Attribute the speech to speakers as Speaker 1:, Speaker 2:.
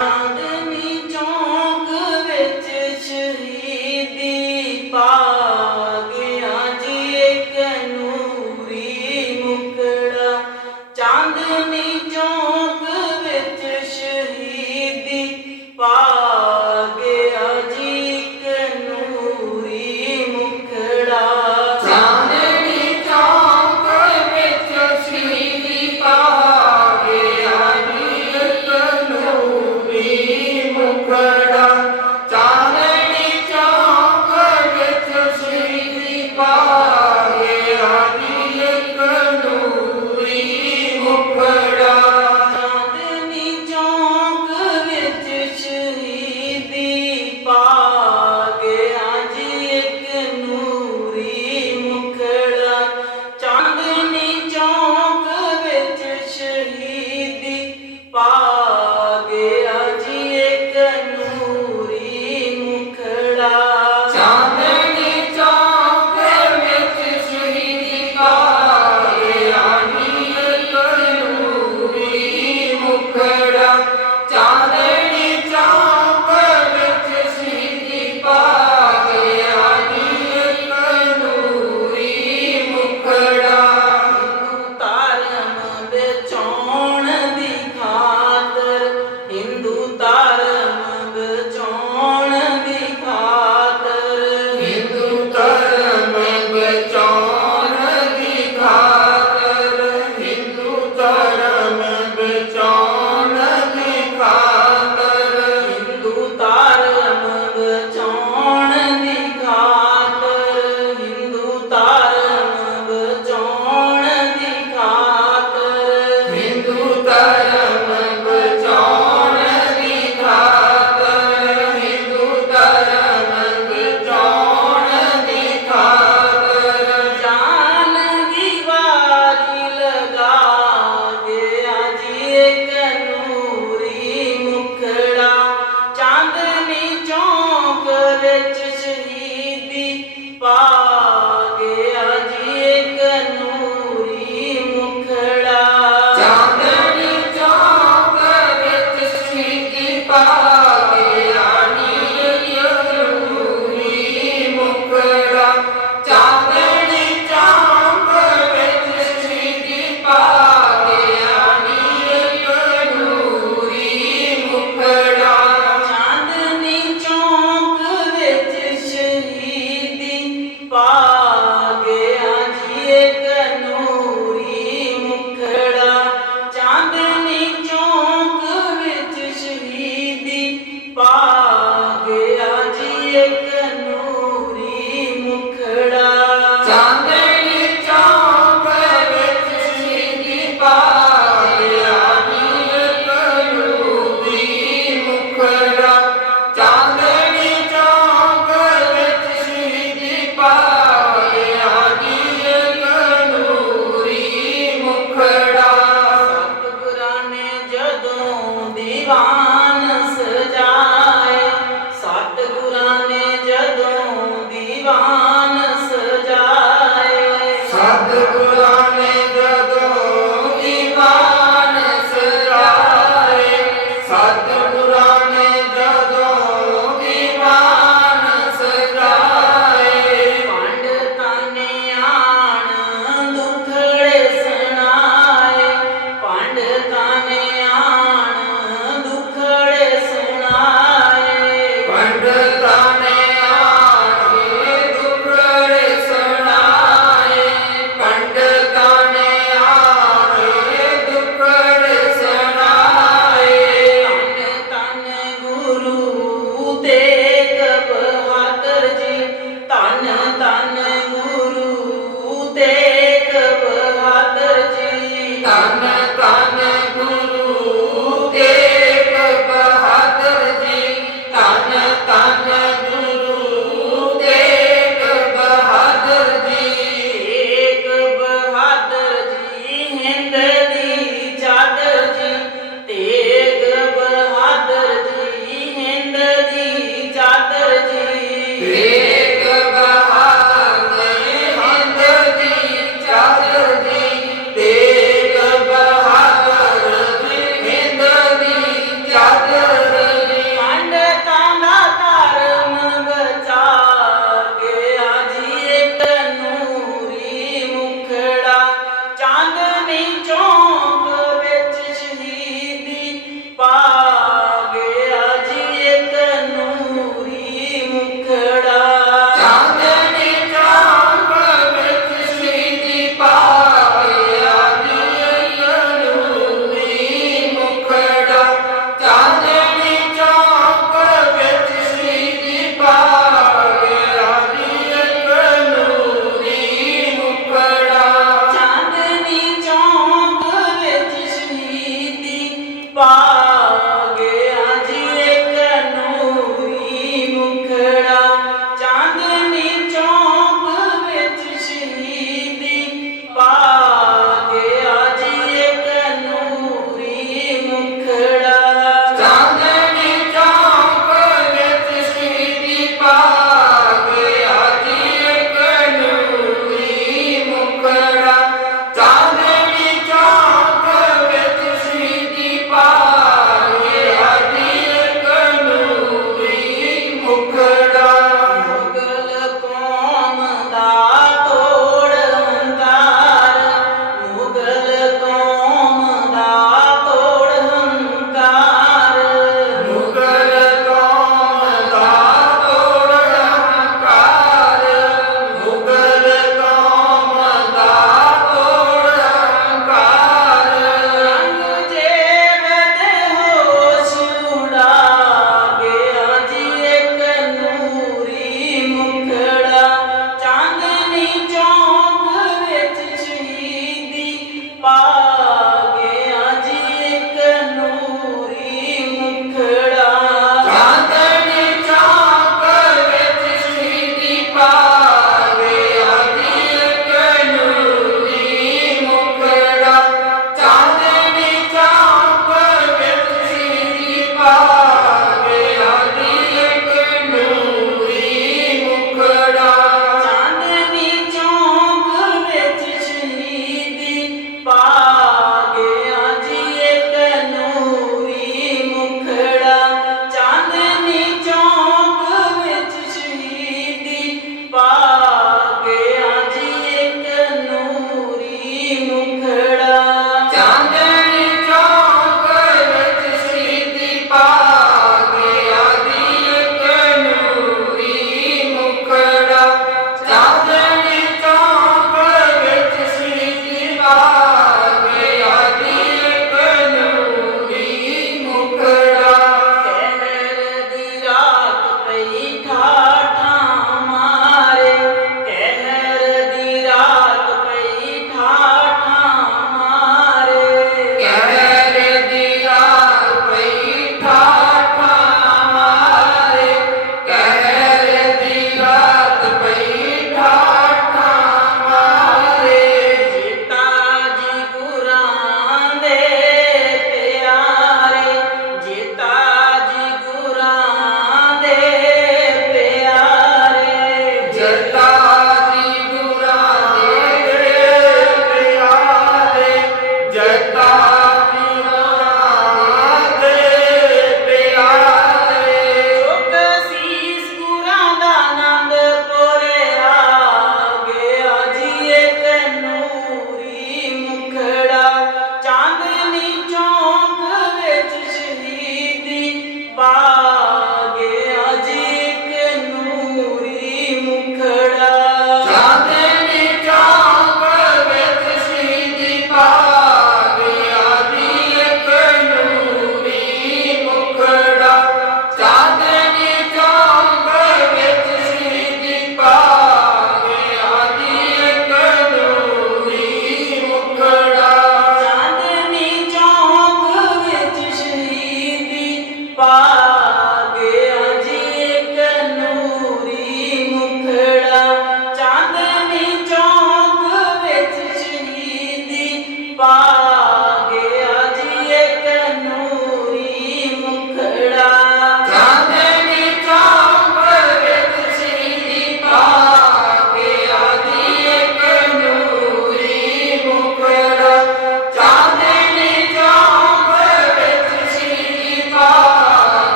Speaker 1: I Amen.